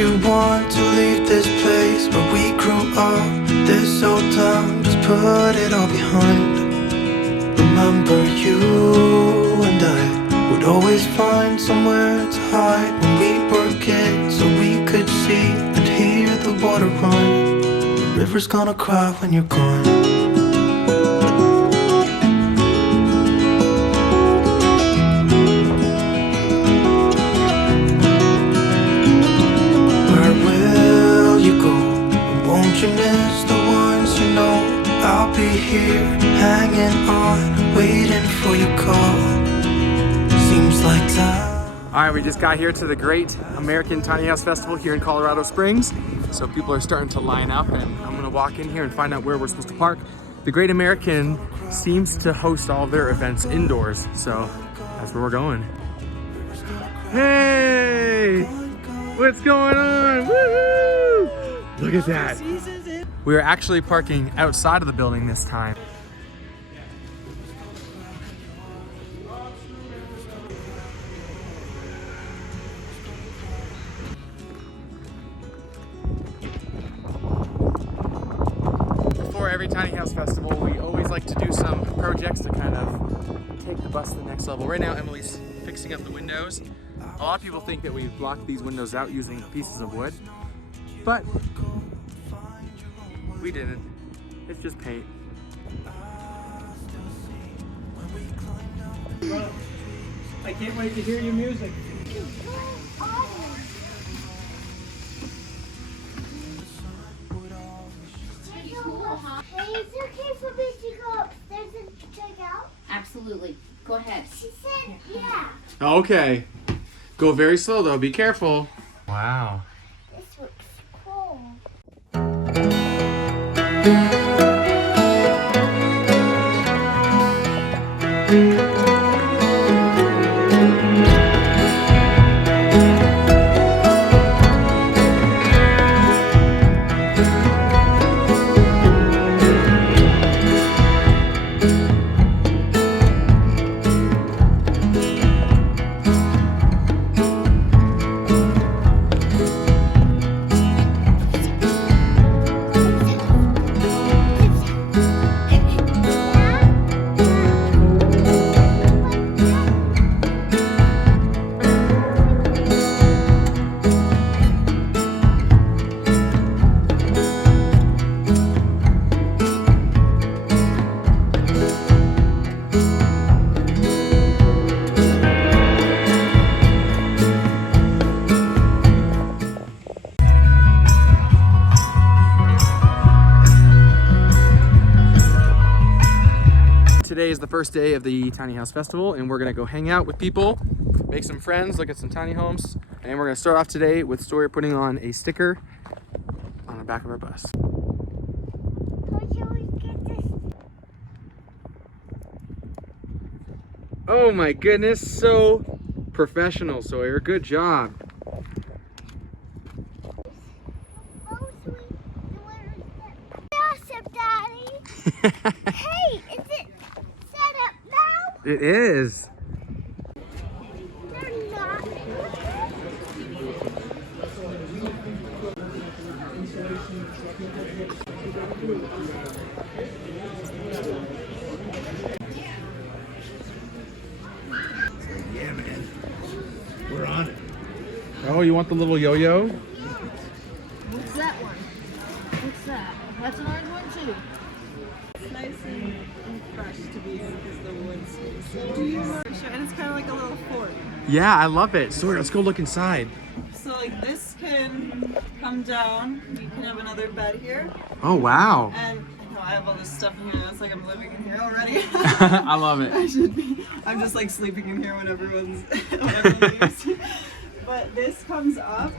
you want to leave this place where we grew up, this old town, just put it all behind. Remember you and I would always find somewhere to hide when we were kids, so we could see and hear the water run. The river's gonna cry when you're gone. Won't you miss the ones you know? I'll be here, hanging on, waiting for your call. Seems like time. All right, we just got here to the Great American Tiny House Festival here in Colorado Springs. So people are starting to line up, and I'm gonna walk in here and find out where we're supposed to park. The Great American seems to host all of their events indoors, so that's where we're going. Hey, what's going on? Woohoo! Look at that. We are actually parking outside of the building this time. Before every Tiny House Festival, we always like to do some projects to kind of take the bus to the next level. Right now, Emily's fixing up the windows. A lot of people think that we blocked these windows out using pieces of wood, but we didn't. It's just paint. I can't wait to hear your music. Hey, is it okay for me to go upstairs and check out? Absolutely. Go ahead. She said, yeah. Okay. Go very slow though, be careful. Wow. This looks cool. Today is the first day of the Tiny House Festival, and we're gonna go hang out with people, make some friends, look at some tiny homes, and we're gonna start off today with Sawyer putting on a sticker on the back of our bus. Oh my goodness, so professional, Sawyer. Good job. Awesome, Daddy. Hey, is it set up now? It is. They're not. Yeah, man. We're on it. Oh, you want the little yo-yo? What's that one? What's that? That's an orange one too. It's nice and fresh to be in because the wood stays so and it's kind of like a little fort. Yeah, I love it. Sawyer, let's go look inside. So like this can come down. You can have another bed here. Oh, wow. And I know I have all this stuff in here. It's like I'm living in here already. I love it. I should be. I'm just like sleeping in here when everyone leaves. But this comes up.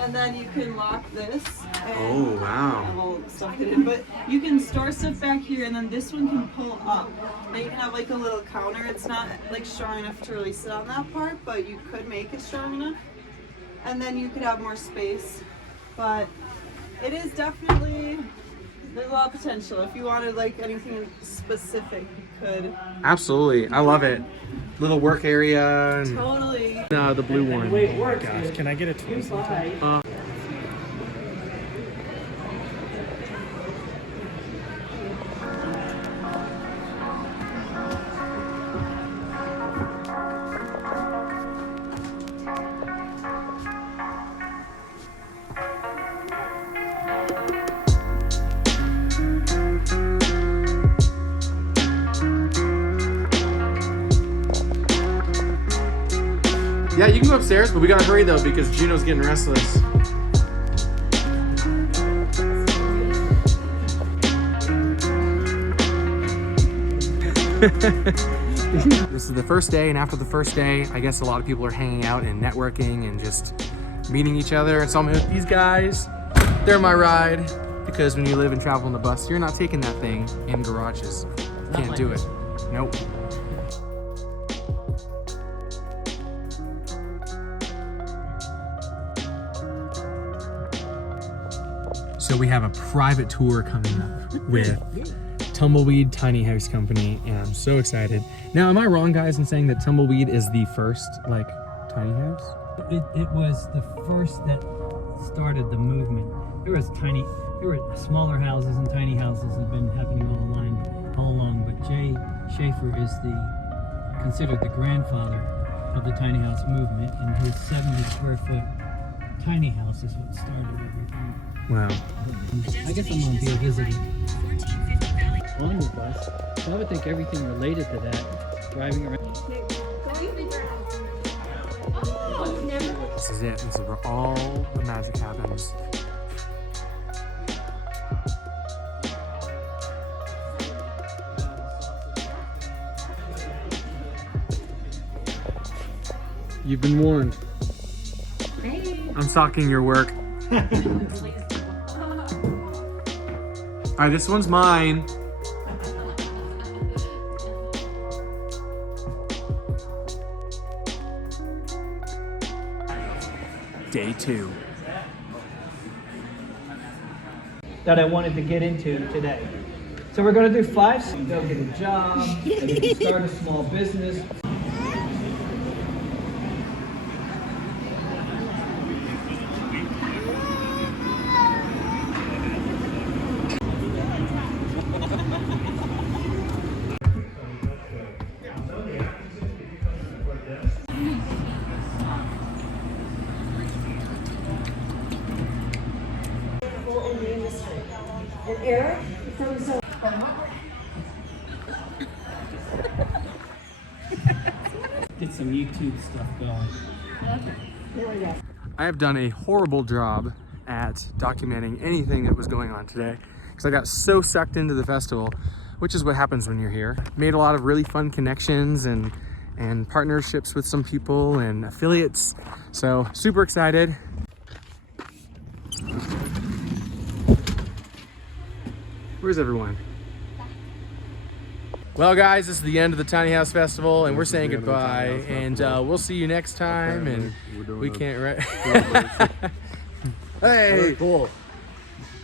And then you can lock this. And Oh, wow. I have all the stuff hidden, but you can store stuff back here, and then this one can pull up. And you can have like a little counter. It's not like strong enough to really sit on that part, but you could make it strong enough. And then you could have more space. But it is definitely, there's a lot of potential. If you wanted like anything specific, you could. Absolutely, I love it. Little work area. And, Totally. the blue one. Gosh, can I get a twin sometime? Yeah, you can go upstairs, but we gotta hurry though because Juno's getting restless. This is the first day, and after the first day, I guess a lot of people are hanging out and networking and just meeting each other. And so I'm with these guys. They're my ride because when you live and travel on the bus, you're not taking that thing in garages. Can't do it. Nope. So we have a private tour coming up with Tumbleweed Tiny House Company, and I'm so excited. Now, am I wrong, guys, in saying that Tumbleweed is the first, like, tiny house? It was the first that started the movement. There were smaller houses and tiny houses have been happening all along, but Jay Schaefer is considered the grandfather of the tiny house movement, and his 70 square foot tiny house is what started everything. Wow. I guess I'm gonna be visiting on the bus, so I would think everything related to that, driving around. This is it. This is where all the magic happens. You've been warned. I'm stalking your work. Alright, this one's mine. Day 2. That I wanted to get into today. So we're going to do 5. They'll get a job, they can start a small business. And Eric, so Get some YouTube stuff going. I have done a horrible job at documenting anything that was going on today because I got so sucked into the festival, which is what happens when you're here. Made a lot of really fun connections and partnerships with some people and affiliates. So super excited. Where's everyone? Well, guys, this is the end of the Tiny House Festival, and we're saying goodbye. And we'll see you next time. And we can't. Hey, Cool.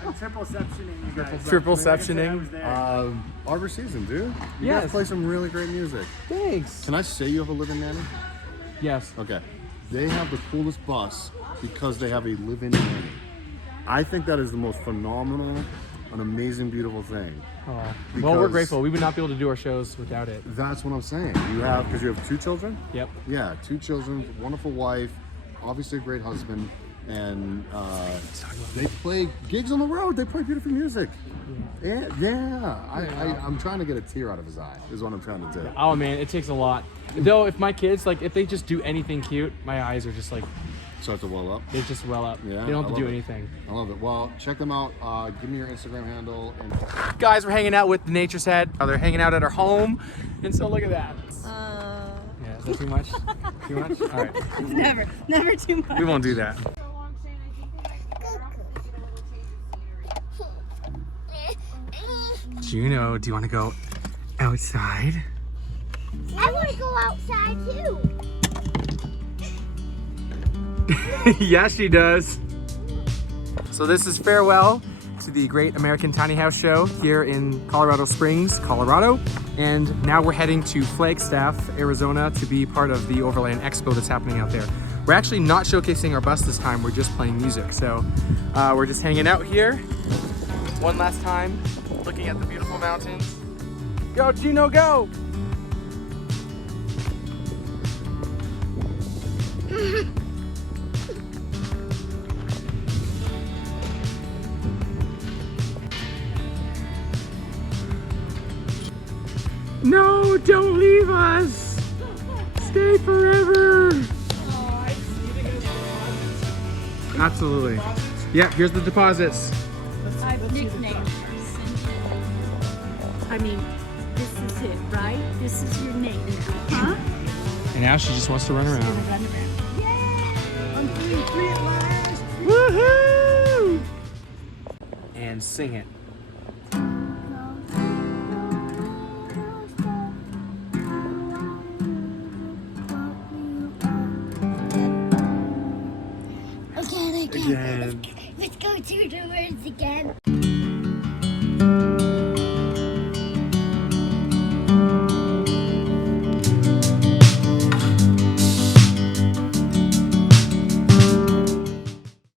I'm triple-septioning you guys. Triple-septioning. Arbor season, dude. You Yes. guys play some really great music. Thanks. Can I say you have a live-in nanny? Yes. Okay. They have the coolest bus because they have a live-in nanny. I think that is the most phenomenal, an amazing, beautiful thing. Oh. Well, Because- we're grateful. We would not be able to do our shows without it. That's what I'm saying. You have, because you have 2 children? Yep. Yeah, 2 children, wonderful wife, obviously a great husband, and they play gigs on the road. They play beautiful music. Yeah. I'm trying to get a tear out of his eye, is what I'm trying to do. Oh man, it takes a lot. Though, if my kids, like, if they just do anything cute, my eyes are just like, Start to well up. they just well up. Yeah, They don't have I to do love it. anything. I love it. Well, check them out. Give me your Instagram handle. And Guys, we're hanging out with the Nature's Head. They're hanging out at our home. And so look at that. Yeah, is that too much? Too much? All right. Never too much. We won't do that. Juno, do you want to go outside? I want to go outside too. Yeah, she does. So this is farewell to the Great American Tiny House Show here in Colorado Springs, Colorado. And now we're heading to Flagstaff, Arizona to be part of the Overland Expo that's happening out there. We're actually not showcasing our bus this time, we're just playing music. So we're just hanging out here one last time, looking at the beautiful mountains. Go, Gino, go! No, don't leave us! Stay forever! Absolutely. Yeah, here's the deposits. I've nicknamed her Cindy. I mean, this is it, right? This is your name now, huh? And now she just wants to run around. Run around. I'm free at last. Woohoo! And sing it. Again. Again. Let's go to the words again.